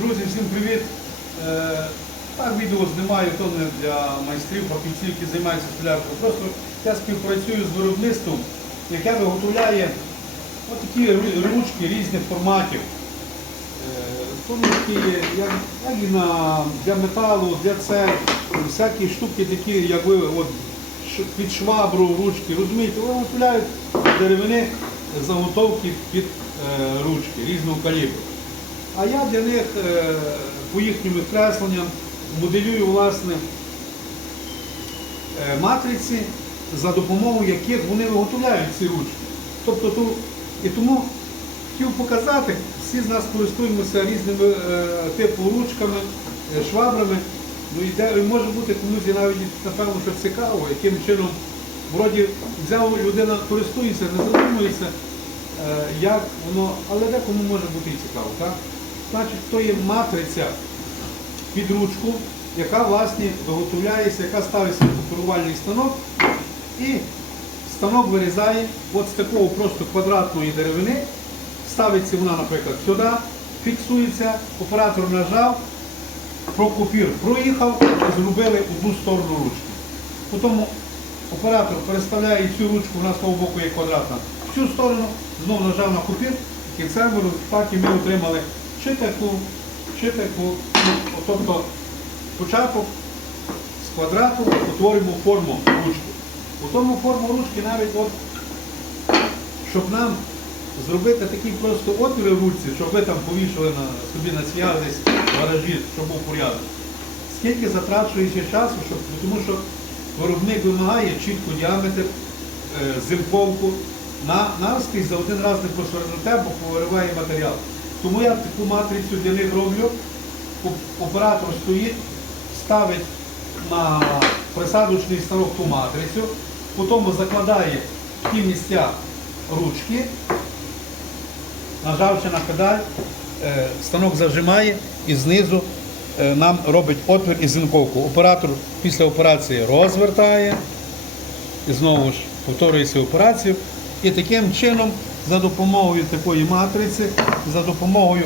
Друзі, всім привіт! Е, Так, відео знімаю, то не для майстрів, фахівців, які займаються столяркою. Просто я співпрацюю з виробництвом, яке виготовляє такі ручки різних форматів. Е, Тонкі, як, як і на, для металу, для цел, всякі штуки такі, як ви от, під швабру, ручки, розумієте, вони виготовляють деревини заготовки під е, ручки різного калібру. А я для них е, по їхнім кресленням моделюю власне е, матриці, за допомогою яких вони виготовляють ці ручки. Тобто і тому хотів показати, всі з нас користуємося різними е, типу ручками, е, швабрами. Ну і може бути комусь навіть напевно, що цікаво, яким чином вроді взяв людина, користується, не задумується, як воно, але декому може бути і цікаво. Так? Значить, то є матриця під ручку, яка власне виготовляється, яка ставиться на копірувальний станок і станок вирізає от з такого просто квадратної деревини, ставиться вона, наприклад, сюди, фіксується, оператор нажав, прокопір проїхав, зробили одну сторону ручки. Потім оператор переставляє цю ручку, вона з того боку є квадратна, в цю сторону, знову нажав на копір, і в результаті ми отримали чи таку, ну, тобто початок з квадрату утворюємо форму ручки. У тому форму ручки навіть от, щоб нам зробити такий просто отвір в ручці, щоб ви там повішали на, собі на цвях десь в гаражі, щоб був порядок. Скільки затрачується часу, щоб, тому що виробник вимагає чітко діаметр, е, зимковку. На, наскрізь за один раз не просвернуте, бо повириває матеріал. Тому я таку матрицю для них роблю. Оператор стоїть, ставить на присадочний станок ту матрицю, потім закладає в ті місця ручки, нажавши на педаль, е, станок зажимає і знизу е, нам робить отвір і зінковку. Оператор після операції розвертає і знову ж повторюється операцію. І таким чином, за допомогою такої матриці, за допомогою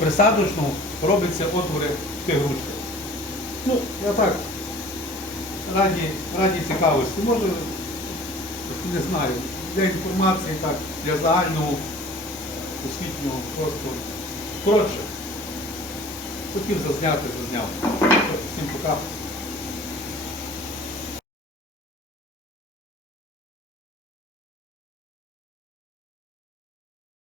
присадочного робиться отвори в тих ручках. Ну, я так, раді, раді цікавості. Може, не знаю, для інформації, так, для загального освітнього просто. Коротше, хотів зазняти, зазняв. Всім пока.